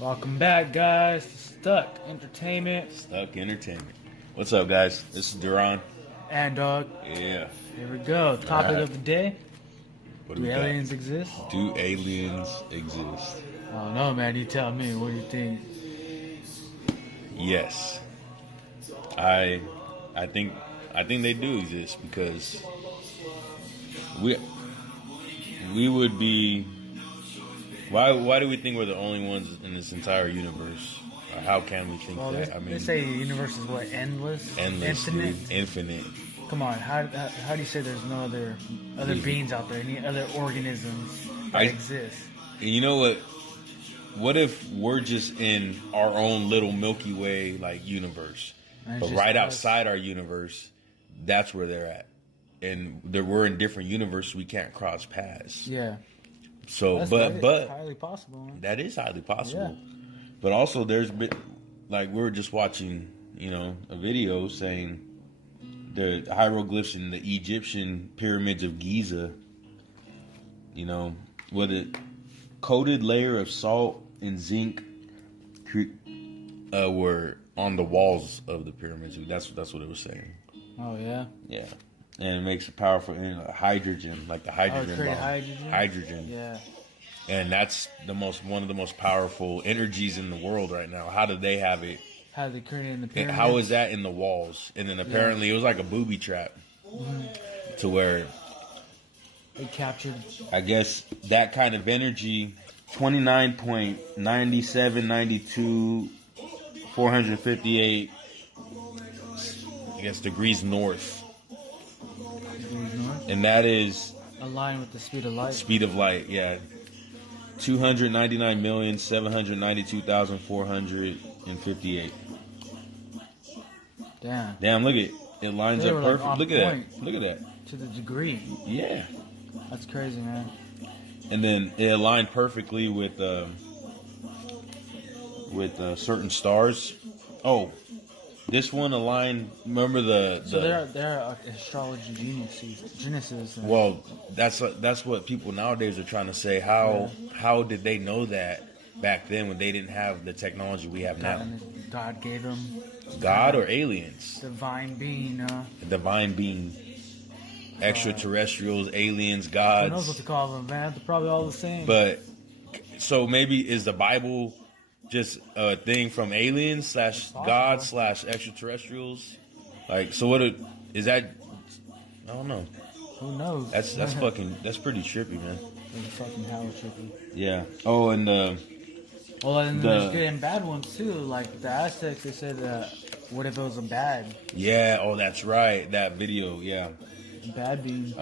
Welcome back, guys. To Stuck Entertainment. Stuck Entertainment. What's up, guys? This is Duron. AntDawg. Yeah. Here we go. Topic right. of the day. What Do we got? aliens exist? Do aliens exist? I don't know, man. You tell me. What do you think? Yes. I think they do exist because we would be. Why do we think we're the only ones in this entire universe? Or how can we think that? I mean, they say the universe is what? Endless? infinite, Infinite? infinite. Come on. How do you say there's no other beings out there? Any other organisms that exist? And you know what? What if we're just in our own little Milky Way like universe, but right outside our universe, that's where they're at, and we're in different universes. We can't cross paths. Yeah. So, That's but highly possible. Man. that is highly possible. Yeah. But also, there's been like we were just watching, a video saying the hieroglyphs in the Egyptian pyramids of Giza. With a coated layer of salt and zinc were on the walls of the pyramids. That's what it was saying. Oh yeah. Yeah. And it makes it powerful. And hydrogen, like the hydrogen bomb. Hydrogen. Yeah. And that's one of the most powerful energies in the world right now. How did they have it? How did they create it in the pyramids? How is that in the walls? And then apparently it was like a booby trap to where they captured. I guess that kind of energy, 29.9792, 458, I guess, degrees north. And that is aligned with the speed of light. Speed of light, yeah. 299,792,458. Damn, look at it. It lines up perfect. Like look at that. Look at that. To the degree. Yeah. That's crazy, man. And then it aligned perfectly with certain stars. Oh, this one aligned. Remember So they're astrology geniuses. Well, that's what people nowadays are trying to say. How did they know that back then when they didn't have the technology we have now? God gave them. God or aliens? Divine being. Divine being. Extraterrestrials, aliens, gods. Who knows what to call them, man? They're probably all the same. But so maybe is the Bible just a thing from aliens / God / extraterrestrials? Like, so what is that? I don't know. Who knows? That's pretty trippy, man. It's fucking hella trippy. Yeah. Oh, and and there's good and bad ones too. Like the Aztecs, they said, what if it was a bad? Yeah. Oh, that's right. That video. Yeah. Bad being.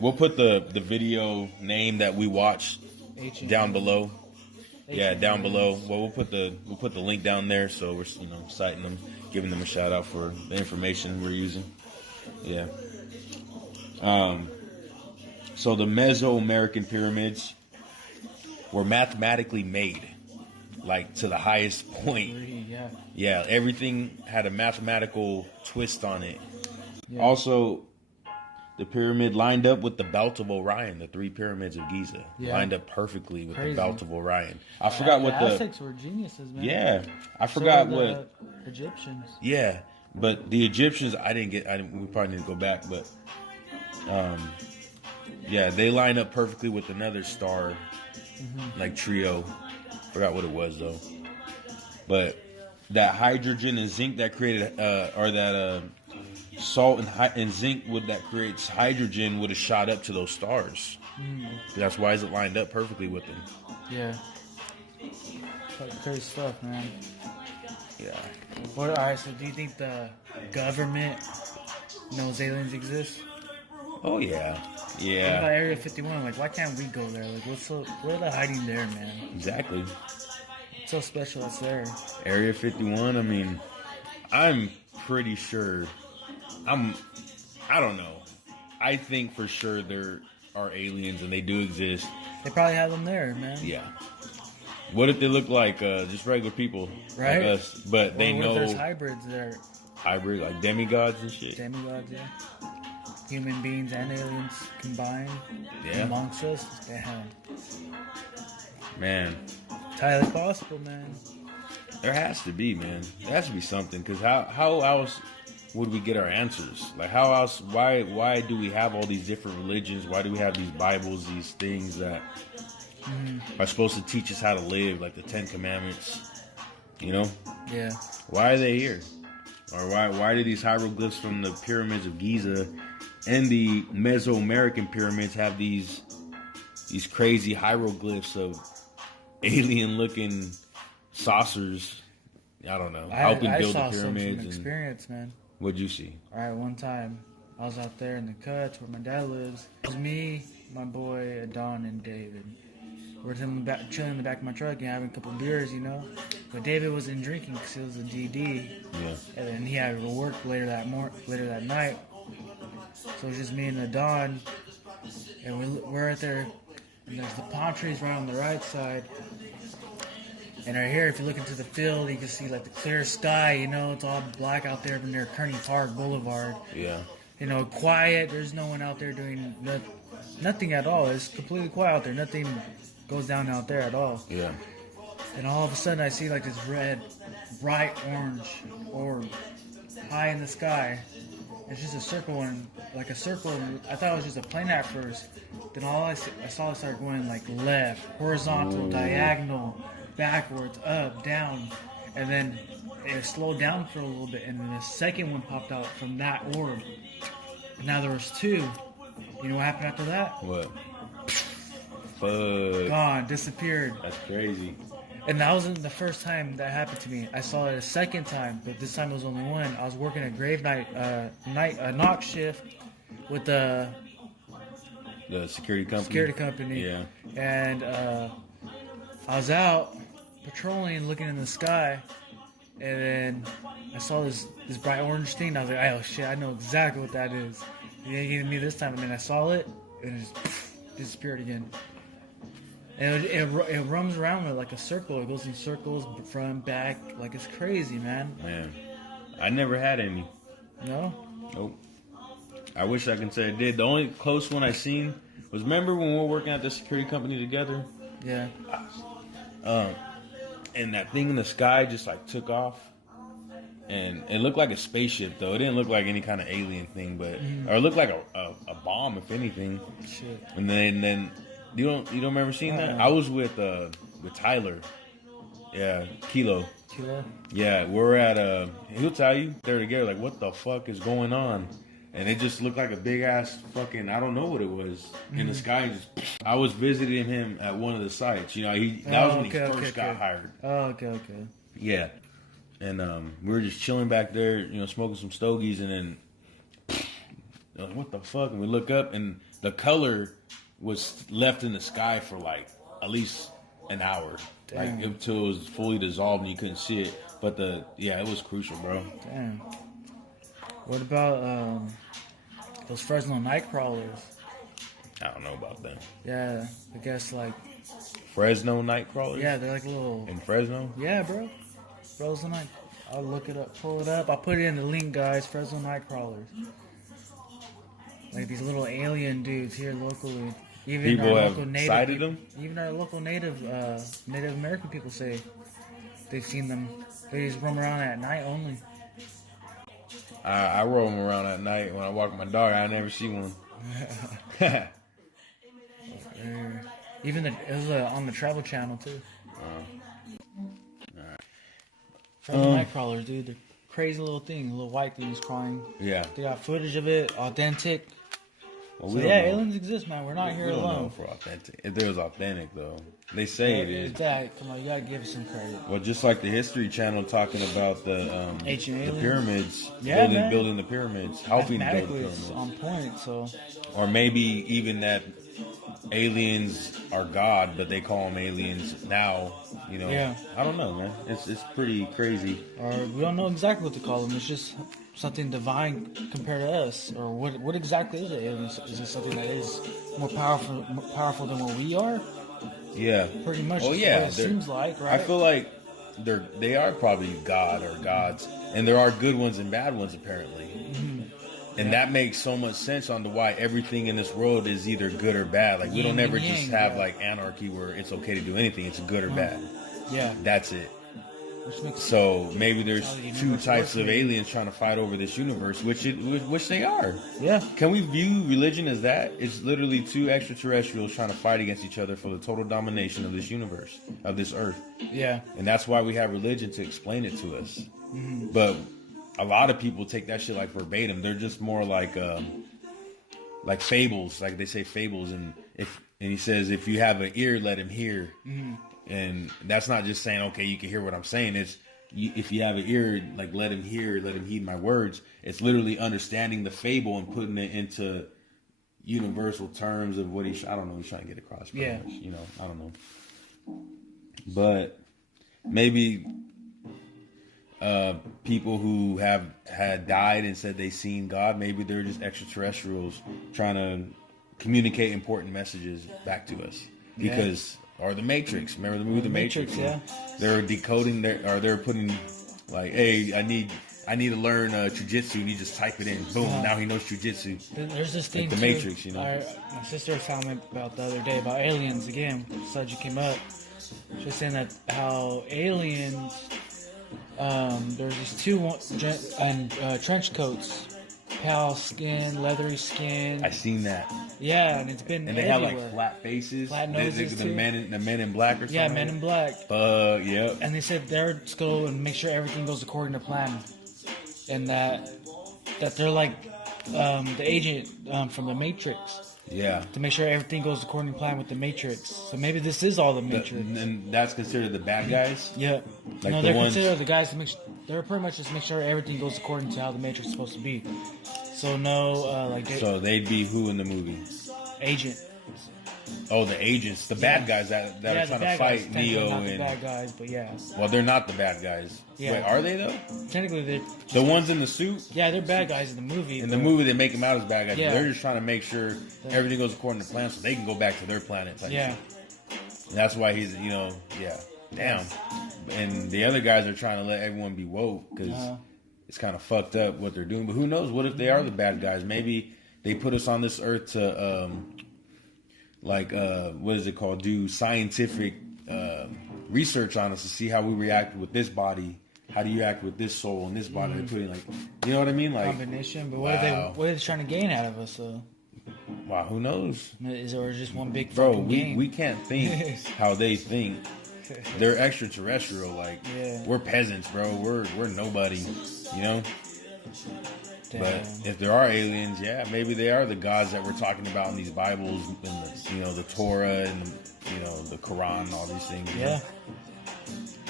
We'll put the video name that we watched down below. Yeah, down below. Well, we'll put the link down there, so we're citing them, giving them a shout out for the information we're using. Yeah. So the Mesoamerican pyramids were mathematically made, like to the highest point. Yeah. Yeah. Everything had a mathematical twist on it. Yeah. Also, the pyramid lined up with the Belt of Orion, the 3 pyramids of Giza. Yeah. Lined up perfectly with the Belt of Orion. I forgot what the Aztecs were geniuses, man. Yeah. I forgot what Egyptians. Yeah. But the Egyptians we probably need to go back, but yeah, they lined up perfectly with another star like trio. Forgot what it was though. But that hydrogen and zinc that created salt and zinc that creates hydrogen would have shot up to those stars. That's why it lined up perfectly with them. Yeah. Crazy stuff, man. Yeah. Well, alright, so do you think the government knows aliens exist? Oh yeah. Yeah. What about Area 51? Like, why can't we go there? Like, what are they hiding there, man? Exactly. What's so special that's there? Area 51, I mean, I'm pretty sure I don't know. I think for sure there are aliens and they do exist. They probably have them there, man. Yeah. What if they look like just regular people, right? Like us, but they know there's hybrids there. Hybrid, like demigods and shit. Demigods, yeah. Human beings and aliens combined amongst us. Damn. Man, entirely possible, man. There has to be, man. There has to be something. Because how else would we get our answers? Like, how else? Why do we have all these different religions? Why do we have these Bibles, these things that are supposed to teach us how to live, like the Ten Commandments? You know? Yeah. Why are they here? Or why do these hieroglyphs from the pyramids of Giza and the Mesoamerican pyramids have these crazy hieroglyphs of alien-looking saucers? I don't know. Helping build the pyramids. Some experience, man. What'd you see? All right, one time I was out there in the cuts where my dad lives. It was me, my boy Don, and David. We're chilling in the back of my truck and having a couple of beers, you know. But David wasn't drinking because he was a GD. Yeah. And then he had to work later that night. So it was just me and the Don, and we're right there. And there's the palm trees right on the right side. And right here, if you look into the field, you can see like the clear sky. You know, it's all black out there near Kearney Park Boulevard. Yeah. You know, quiet. There's no one out there doing nothing at all. It's completely quiet out there. Nothing goes down out there at all. Yeah. And all of a sudden, I see like this red, bright orange orb high in the sky. It's just a circle, and like a circle. And I thought it was just a plane at first. Then all I saw it start going like left, horizontal, diagonal, backwards, up, down, and then it slowed down for a little bit, and then the second one popped out from that orb. And now there was two. You know what happened after that? What? Fuck. Gone, disappeared. That's crazy. And that wasn't the first time that happened to me. I saw it a second time, but this time it was only one. I was working a grave knock shift with the security company. Security company. Yeah. And I was out patrolling, looking in the sky, and then I saw this bright orange thing. I was like, oh shit, I know exactly what that is. It didn't get me this time. And then I saw it, and it just disappeared again. And it runs around with like a circle. It goes in circles, front, back, like it's crazy, man. Man, I never had any. No? Nope. I wish I could say I did. The only close one I seen was, remember when we were working at the security company together? Yeah. And that thing in the sky just like took off. And it looked like a spaceship, though. It didn't look like any kind of alien thing, but or it looked like a bomb, if anything. Shit. And then you don't remember seeing that? I was with Tyler. Yeah, Kilo. Yeah, we're at he'll tell you they're together. Like, what the fuck is going on? And it just looked like a big ass fucking, I don't know what it was in the sky. And just, I was visiting him at one of the sites. You know, that was when he first got hired. Oh, okay. Yeah. And we were just chilling back there, you know, smoking some stogies, and then like, what the fuck? And we look up, and the color was left in the sky for like at least an hour, like until it was fully dissolved and you couldn't see it. But it was crucial, bro. Damn. What about those Fresno night crawlers? I don't know about them. Yeah, I guess like Fresno night crawlers. Yeah, they're like little in Fresno. Yeah, bro. Fresno night. I'll look it up, pull it up. I'll put it in the link, guys. Fresno night crawlers. Like these little alien dudes here locally. Even people our have local native sighted them. Even our local Native American people say they've seen them. They just roam around at night only. I roam around at night when I walk my dog. I never see one. Even it was on the Travel Channel too. Fresno night crawlers, dude. They're crazy little thing, little white things crawling. Yeah. They got footage of it, authentic. Well, So yeah, aliens exist, man. We're not here alone. We don't alone. know if we're authentic. If it was authentic, though, they say it is. Come on, you gotta give it some credit. Well, just like the History Channel talking about the pyramids, building the pyramids, helping build the pyramids. It's on point. So, or maybe even that aliens are God, but they call them aliens now. You know, yeah. I don't know, man. It's pretty crazy. Or we don't know exactly what to call them. It's just something divine compared to us. Or what exactly is it? Is it something that is more powerful than what we are? Yeah, pretty much. Oh yeah, it seems like, right? I feel like they are probably God or gods, and there are good ones and bad ones apparently. And that makes so much sense on why everything in this world is either good or bad. Like, we don't ever just have like anarchy where it's okay to do anything. It's good or bad. Yeah. That's it. Which makes So maybe there's how the two universe types works, of maybe. aliens trying to fight over this universe, which they are. Yeah. Can we view religion as that? It's literally two extraterrestrials trying to fight against each other for the total domination of this universe, of this earth. Yeah. And that's why we have religion, to explain it to us. Mm-hmm. But a lot of people take that shit like verbatim. They're just more like fables, like they say fables. And he says, if you have an ear, let him hear. Mm-hmm. And that's not just saying, okay, you can hear what I'm saying. It's if you have an ear, like let him hear, let him heed my words. It's literally understanding the fable and putting it into universal terms of what I don't know, he's trying to get across. Yeah. Much, I don't know. But maybe people who had died and said they seen God, maybe they're just extraterrestrials trying to communicate important messages back to us. Because or the Matrix. Remember the movie The Matrix? Yeah. They're decoding they're putting like, hey, I need to learn jujitsu, and you just type it in. Boom, now he knows jujitsu. There's this thing like the too, Matrix, my sister was telling me about the other day about aliens again. The subject came up. She was saying that how aliens, there's these two trench coats, pale skin, leathery skin. I seen that. Yeah, and it's been And they everywhere. have like flat faces. Flat noses the too. men in black or something. Yeah, Men in Black. Yep. And they said they're to go and make sure everything goes according to plan, and that they're like the agent from the Matrix. Yeah. To make sure everything goes according to plan with the Matrix. So maybe this is all the Matrix. And that's considered the bad guys. Yeah. Like No, the they're ones- considered the guys to make. They're pretty much just make sure everything goes according to how the Matrix is supposed to be. So no, So they'd be who in the movie? agent. Oh, the agents, the bad guys that are the trying to bad fight guys, technically Neo not the and. bad guys, but yeah. Well, they're not the bad guys. Yeah. Wait, are they though? Technically, they're The ones in the suit? yeah, they're bad guys in the movie. In the but- movie, they make them out as bad guys. Yeah. They're just trying to make sure everything goes according to plan so they can go back to their planet. type Yeah. shit. And that's why he's, damn. And the other guys are trying to let everyone be woke because it's kind of fucked up what they're doing. But who knows? What if they are the bad guys? Maybe they put us on this earth to, what is it called? Do scientific research on us to see how we react with this body. How do you act with this soul and this body? They're putting you know what I mean? Like combination. But what are they trying to gain out of us though? Wow, who knows? Is it just one big Bro, fucking game? we can't think how they think. They're extraterrestrial. Like we're peasants, bro. We're nobody. You know. Damn. But if there are aliens, maybe they are the gods that we're talking about in these Bibles, and the Torah and the Quran, and all these things. Yeah.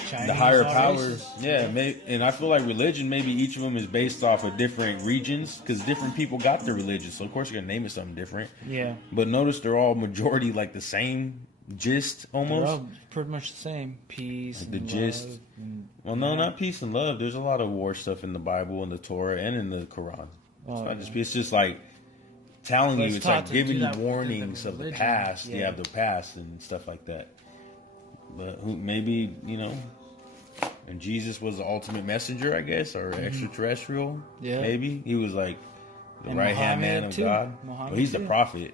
Chinese, The higher all powers, races. and I feel like religion, maybe each of them is based off of different regions, because different people got their religion, so of course you're gonna name it something different. Yeah. But notice they're all majority like the same gist almost. They're all pretty much the same. Peace. Like the and gist. love and- Well, no, not peace and love. There's a lot of war stuff in the Bible and the Torah and in the Quran. It's just like telling But you, it's it's taught like to giving do you that within the warnings of the religion. past, Yeah. the past and stuff like that. But maybe, and Jesus was the ultimate messenger, I guess, or extraterrestrial. Yeah. Maybe he was like the And right hand man Muhammad of too. God. Muhammad Well, he's the too. prophet.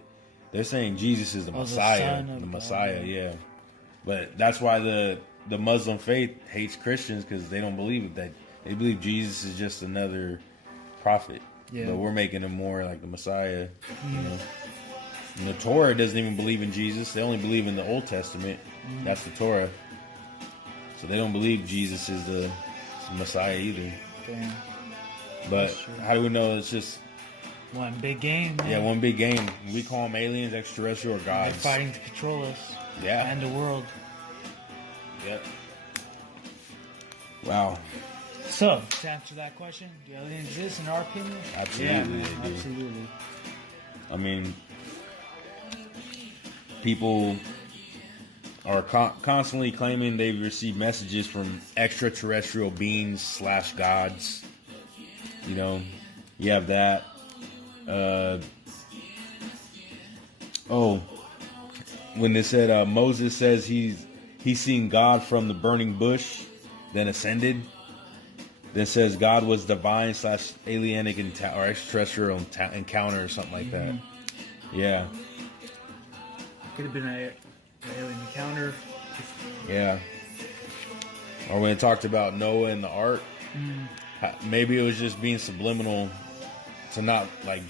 They're saying Jesus is the The Messiah. son of The God. Messiah, yeah. But that's why the Muslim faith hates Christians, because they don't believe that. They believe Jesus is just another prophet. Yeah. But we're making him more like the Messiah. And the Torah doesn't even believe in Jesus. They only believe in the Old Testament. That's the Torah. So they don't believe Jesus is the Messiah either. Damn. But That's true. how do we know it's just One big game. Man. one big game? We call them aliens, extraterrestrial, or They're gods. fighting to control us. Yeah. And the world. Yep. Wow. So, to answer that question, do aliens exist in our opinion? Absolutely, Yeah, man, they do. absolutely. I mean, people are constantly claiming they've received messages from extraterrestrial beings / gods. You have that. When they said Moses says he's seen God from the burning bush, then ascended. Then says God was divine / alienic or extraterrestrial encounter or something like that. Yeah. Could have been an alien encounter. Yeah. Or when it talked about Noah and the ark, maybe it was just being subliminal to not like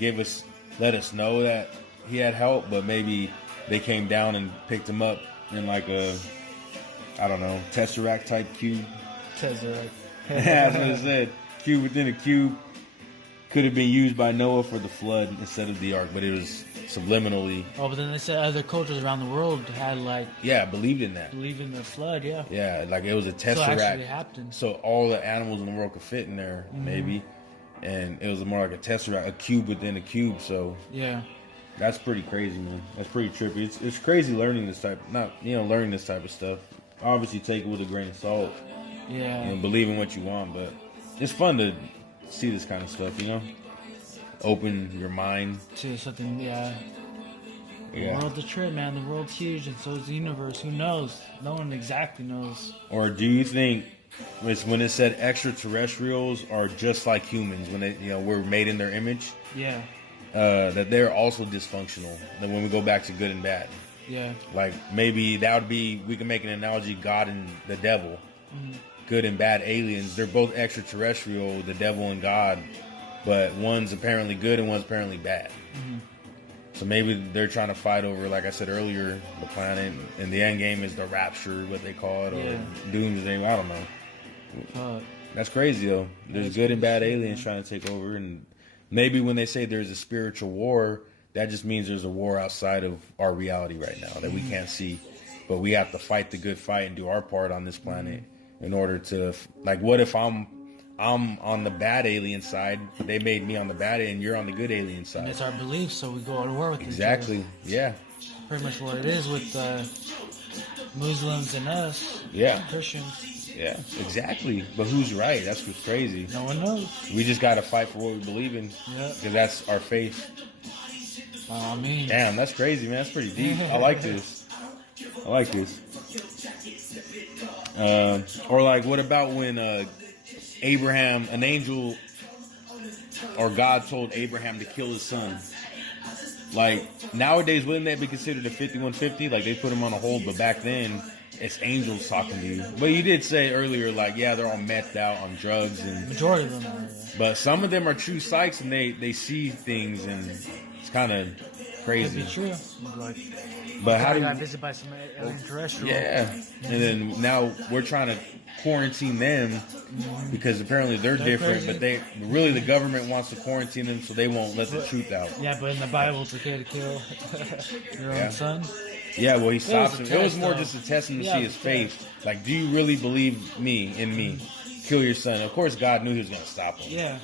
let us know that he had help, but maybe they came down and picked him up in like a, I don't know, Tesseract type cube. Tesseract. That's what it said. Cube within a cube. Could have been used by Noah for the flood instead of the ark, but it was subliminally. Oh, but then they said other cultures around the world had like. Yeah, believed in that. Believed in the flood, yeah. Yeah, like it was a Tesseract. So it actually happened. So all the animals in the world could fit in there, maybe. And it was more like a Tesseract, a cube within a cube, so. Yeah. That's pretty crazy, man. That's pretty trippy. It's crazy learning this type, learning this type of stuff. Obviously, take it with a grain of salt. Yeah. Believe in what you want, but it's fun to see this kind of stuff, Open your mind to something, yeah. The Yeah. world's a trip, man. The world's huge, and so is the universe. Who knows? No one exactly knows. Or do you think when it said extraterrestrials are just like humans, when they, we're made in their image? Yeah. That they're also dysfunctional. That when we go back to good and bad. Yeah. Like maybe that would be, we can make an analogy, God and the devil. Good and bad aliens. They're both extraterrestrial, the devil and God, but one's apparently good and one's apparently bad. So maybe they're trying to fight over, like I said earlier, the planet, and the end game is the rapture, what they call it, or doomsday. I don't know. That's crazy though. There's good and bad aliens trying to take over, and maybe when they say there's a spiritual war, that just means there's a war outside of our reality right now that we can't see, but we have to fight the good fight and do our part on this planet in order to, like, what if I'm on the bad alien side, but they made me on the bad alien, you're on the good alien side. And it's our beliefs, so we go to war with exactly. each other. Yeah. Pretty much what it is with Muslims and us. Yeah. Christians. Yeah, exactly. But who's right? That's what's crazy. No one knows. We just got to fight for what we believe in. Yeah. Because that's our faith. I mean. Damn, that's crazy, man. That's pretty deep. I like this. I like this. Or like, what about when Abraham, an angel or God told Abraham to kill his son? Like, nowadays, wouldn't that be considered a 5150? Like, they put him on a hold, but back then, it's angels talking to you. But you did say earlier, like, yeah, they're all methed out on drugs. And majority of them are, yeah. But some of them are true psychs, and they see things, and it's kind of crazy. Could be true. Like, but how do you... got visited by some extraterrestrial. Yeah. And then now we're trying to quarantine them because apparently they're different, crazy. but really the government wants to quarantine them so they won't let the truth out. Yeah, but in the Bible it's okay to kill your own son. Yeah, well, he stops him. It was more though. just a test to see his faith. Like, do you really believe in me? Kill your son. Of course, God knew he was going to stop him. Yeah.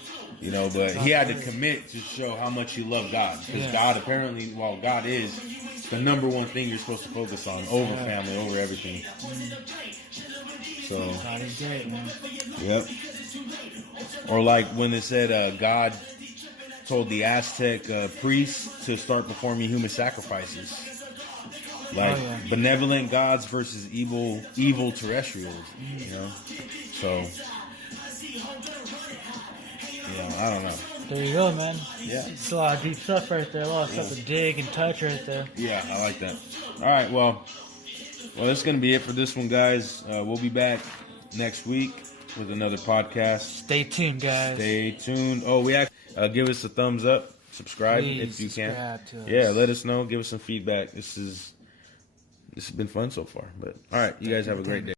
But he had to commit to show how much he loved God. Because God apparently, God is the number one thing you're supposed to focus on over family, over everything. So, God is great, man. Yep. Or like when it said God told the Aztec priests to start performing human sacrifices. Like benevolent gods versus evil terrestrials, So, I don't know. There you go, man. Yeah. It's a lot of deep stuff right there. A lot of stuff to dig and touch right there. Yeah, I like that. All right, well, that's going to be it for this one, guys. We'll be back next week with another podcast. Stay tuned, guys. Stay tuned. Oh, give us a thumbs up. Subscribe if you can. Yeah, let us know. Give us some feedback. This has been fun so far. But all right, you guys have a great day.